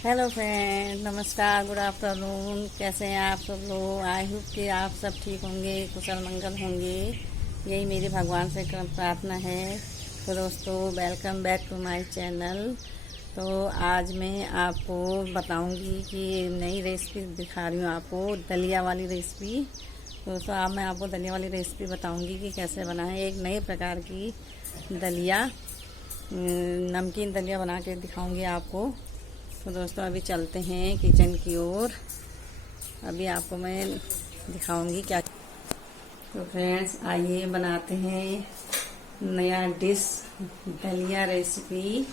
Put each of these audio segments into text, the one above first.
Hello friend, नमस्कार, good afternoon. कैसे हैं आप सब लोग? आई होप कि आप सब ठीक होंगे, कुशल मंगल होंगे। यही मेरी भगवान से प्रार्थना है। तो दोस्तों, welcome back to my channel. तो आज मैं आपको बताऊंगी कि नई रेसिपी दिखा रही हूँ आपको, दलिया वाली रेसिपी। दोस्तों, आज मैं आपको दलिया वाली रेसिपी बताऊंगी कि कैसे बनाएं एक नए प्रकार की दलिया, नमकीन दलिया बना के दिखाऊंगी आपको। तो दोस्तों, अभी चलते हैं किचन की ओर। अभी आपको मैं दिखाऊंगी क्या। तो फ्रेंड्स, आइए बनाते हैं नया डिश, दलिया रेसिपी।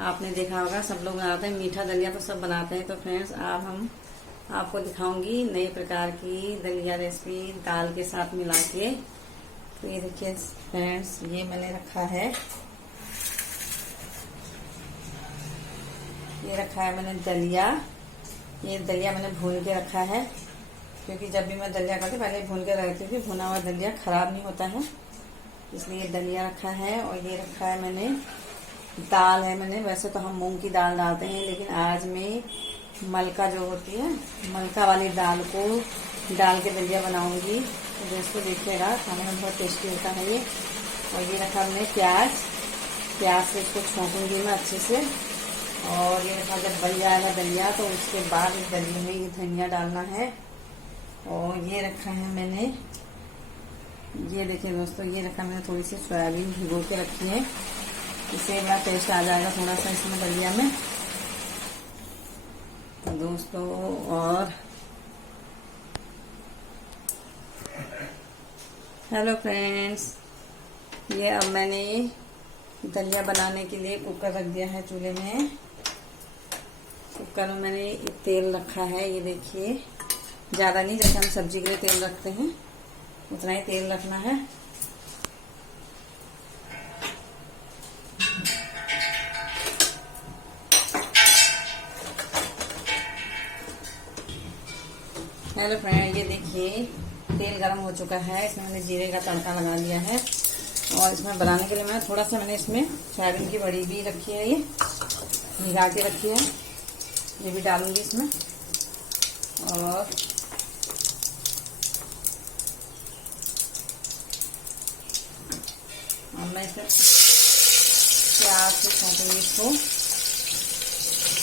आपने देखा होगा सब लोग बनाते हैं, मीठा दलिया तो सब बनाते हैं। तो फ्रेंड्स, आज हम आपको दिखाऊंगी नए प्रकार की दलिया रेसिपी दाल के साथ मिला के। तो ये देखिए फ्रेंड्स, ये मैंने रखा है, ये रखा है मैंने दलिया। ये दलिया मैंने भून के रखा है, क्योंकि जब भी मैं दलिया करती पहले भून के रखती थी। भुना हुआ दलिया खराब नहीं होता है, इसलिए दलिया रखा है। और ये रखा है मैंने दाल है मैंने, वैसे तो हम मूंग की दाल डालते हैं, लेकिन आज मैं मलका जो होती है, मलका वाली दाल को डाल के दलिया बनाऊंगी। तो दोस्तों देखिएगा, खाने में बहुत टेस्टी होता है ये। और ये रखा मैंने प्याज से इसको छोंकूंगी मैं अच्छे से। और ये रखा, जब बन जाएगा दलिया तो उसके बाद इस दलिया में ये धनिया डालना है। और ये रखा है मैंने, ये देखिए दोस्तों, ये रखा मैंने थोड़ी सी सोयाबीन भिगो के रखी है, इससे बड़ा टेस्ट आ जाएगा थोड़ा सा इसमें दलिया में। तो दोस्तों, और हेलो फ्रेंड्स, ये अब मैंने दलिया बनाने के लिए कुकर रख दिया है चूल्हे में। कुकर में मैंने तेल रखा है, ये देखिए, ज़्यादा नहीं, जैसे हम सब्जी के लिए तेल रखते हैं उतना ही तेल रखना है। हेलो फ्रेंड, ये देखिए तेल गरम हो चुका है, इसमें मैंने जीरे का तड़का लगा दिया है। और इसमें बनाने के लिए मैं थोड़ा सा मैंने इसमें सोयाबीन की बड़ी भी रखी है, ये भिगा के रखी है, ये भी डालूंगी इसमें। और मैं इसमें प्याज से छोंकूंगी इसको।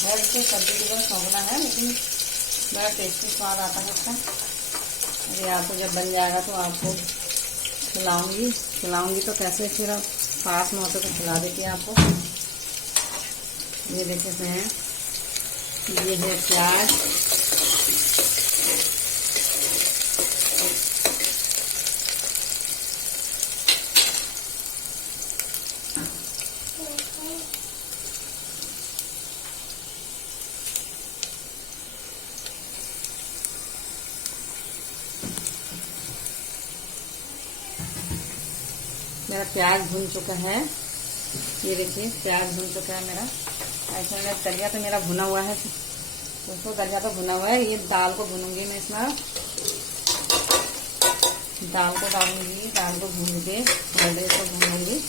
है इसको सब्जी की तरह छोंकना है, लेकिन बड़ा टेस्टी स्वाद आता है इसका। अरे आपको जब बन जाएगा तो आपको खिलाऊंगी तो कैसे, फिर आप पास में होते तो खिला देती है आपको। ये देखते हैं, ये है प्याज, मेरा प्याज भुन चुका है। ये देखिए प्याज भुन चुका है मेरा। ऐसा मेरा दलिया तो मेरा भुना हुआ है दोस्तों, दलिया तो भुना हुआ है। ये दाल को भूनूंगी मैं, इसमें दाल को डालूंगी, दाल को भून के हल्दी को भूनूंगी।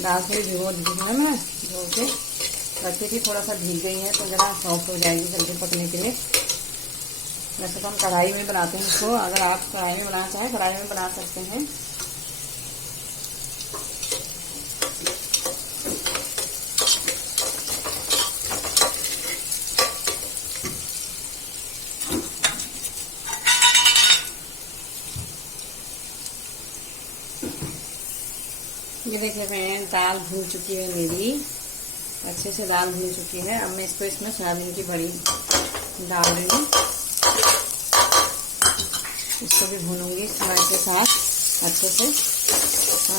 दाल थोड़ी भिगो दी है, मैं भिगो के रखी थी, थोड़ा सा भीग गई है तो जरा सॉफ्ट हो जाएगी जल्दी पकने के लिए। वैसे तो हम कढ़ाई में बनाते हैं इसको, अगर आप कढ़ाई में बनाना चाहें कढ़ाई में बना सकते हैं। ये देखिए फ्रेंड, दाल भून चुकी है मेरी, अच्छे से दाल भून चुकी है। अब मैं इसको इसमें सोयाबीन की बड़ी डाल रही हूँ, इसको भी भूनूंगी टमाटर के साथ अच्छे से,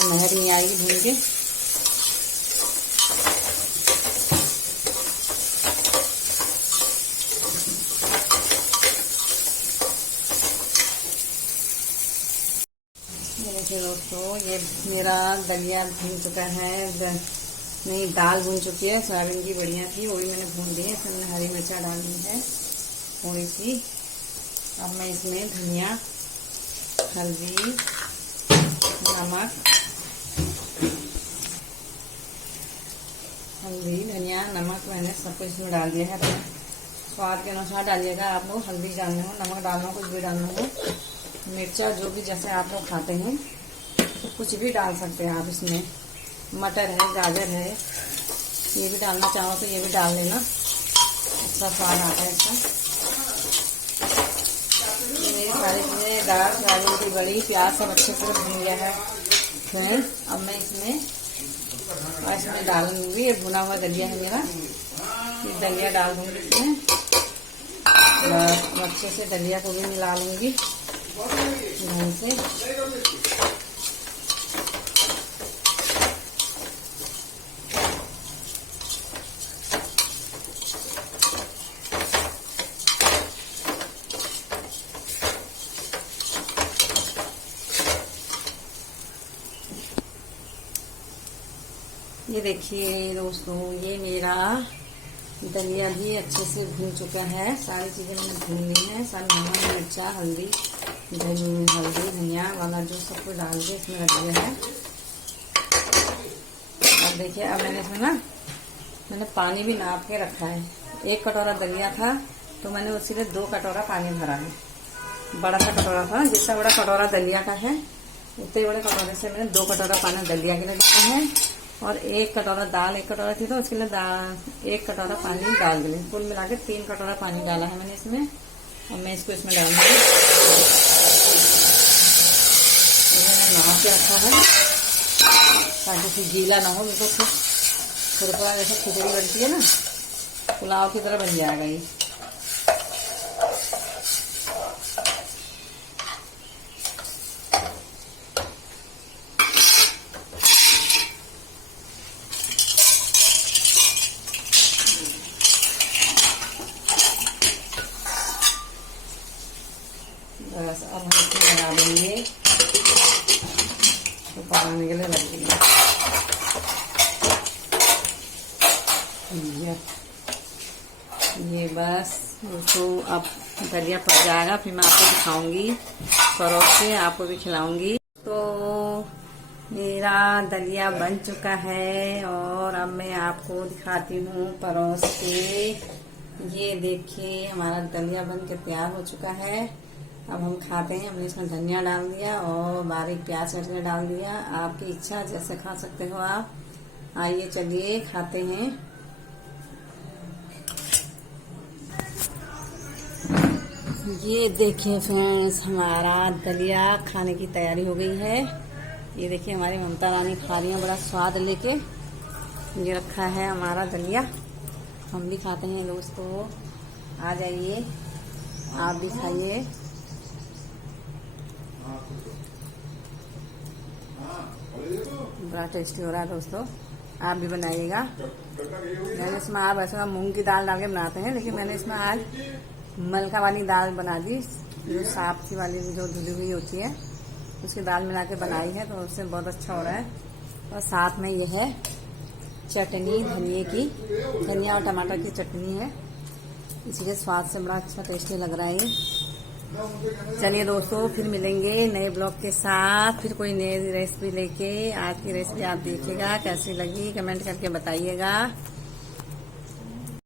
महक नहीं आएगी भून के। देखिए दोस्तों, ये मेरा दलिया भून चुका है, नहीं, दाल भून चुकी है, सोयाबीन की बढ़िया थी, वो भी मैंने भून दी है। इसमें मैंने हरी मिर्चा डालनी है थोड़ी सी। अब मैं इसमें धनिया, हल्दी, नमक, धनिया, नमक मैंने सब कुछ इसमें डाल दिया है। तो स्वाद के अनुसार डालिएगा आप लोग, हल्दी डालना हो, नमक डालना हो, कुछ भी डालना हो, मिर्चा जो भी जैसे आप लोग खाते हैं तो कुछ भी डाल सकते हैं आप इसमें। मटर है, गाजर है, ये भी डालना चाहो तो ये भी डाल लेना, अच्छा स्वाद आता है इसका। मेरी सारी चीज़ें, दाल, सोयाबीन की बड़ी, प्याज सब अच्छे से भून गया है फ्रेंड्स। अब मैं इसमें डालूंगी, ये भुना हुआ दलिया है मेरा, ये दलिया डाल दूंगी इसमें और अच्छे से दलिया को भी मिला लूंगी ढंग से। ये देखिए दोस्तों, ये मेरा दलिया भी अच्छे से भून चुका है। सारी चीज़ें मैंने भून ली हैं, सारी नमक, मिर्चा, हल्दी, धनिया वाला जो सब कुछ डाल के इसमें रख दिया है। अब देखिए, अब मैंने पानी भी नाप के रखा है। 1 कटोरा दलिया था तो मैंने उसी में 2 कटोरा पानी भरा है। बड़ा सा कटोरा था, जितना बड़ा कटोरा दलिया का है उतने बड़े कटोरे से मैंने 2 कटोरा पानी दलिया के लिए डाला है। और 1 कटोरा दाल, 1 कटोरा थी तो उसके लिए 1 कटोरा पानी डाल दिए। कुल मिला के 3 कटोरा पानी डाला है मैंने इसमें। और मैं इसको इसमें डालूंगी, मैंने नाप के रखा है ताकि फिर गीला ना हो, बिल्कुल थोड़ा जैसे खिचड़ी बनती है ना, पुलाव की तरह बन जाएगा ये। बस अब हम इसमें बना देंगे तो पकाने के लिए रख देंगे। ये बस तो अब दलिया पक जाएगा, फिर मैं आपको दिखाऊंगी परोस के, आपको भी खिलाऊंगी। तो मेरा दलिया बन चुका है और अब मैं आपको दिखाती हूँ परोस के। ये देखिए, हमारा दलिया बन के तैयार हो चुका है। अब हम खाते हैं। हमने इसमें धनिया डाल दिया और बारीक प्याज कट के डाल दिया। आपकी इच्छा, जैसे खा सकते हो आप। आइए चलिए खाते हैं। ये देखिए फ्रेंड्स, हमारा दलिया खाने की तैयारी हो गई है। ये देखिए हमारी ममता रानी खा रही है बड़ा स्वाद लेके। ये रखा है हमारा दलिया, हम भी खाते हैं दोस्तों। आ जाइए, आप भी खाइए। बड़ा टेस्टी हो रहा है दोस्तों, आप भी बनाइएगा। मैंने इसमें आप ऐसा मूंग की दाल डाल के बनाते हैं, लेकिन मैंने इसमें आज मलका वाली दाल बना दी, जो साफ सी वाली जो धुली हुई होती है, उसकी दाल मिला के बनाई है, तो उससे बहुत अच्छा हो रहा है। और साथ में यह है चटनी धनिए की, धनिया और टमाटर की चटनी है, इसी के स्वाद से बड़ा अच्छा टेस्टी लग रहा है ये। चलिए दोस्तों, फिर मिलेंगे नए ब्लॉग के साथ, फिर कोई नई रेसिपी लेके। आज की रेसिपी आप देखिएगा कैसी लगी, कमेंट करके बताइएगा।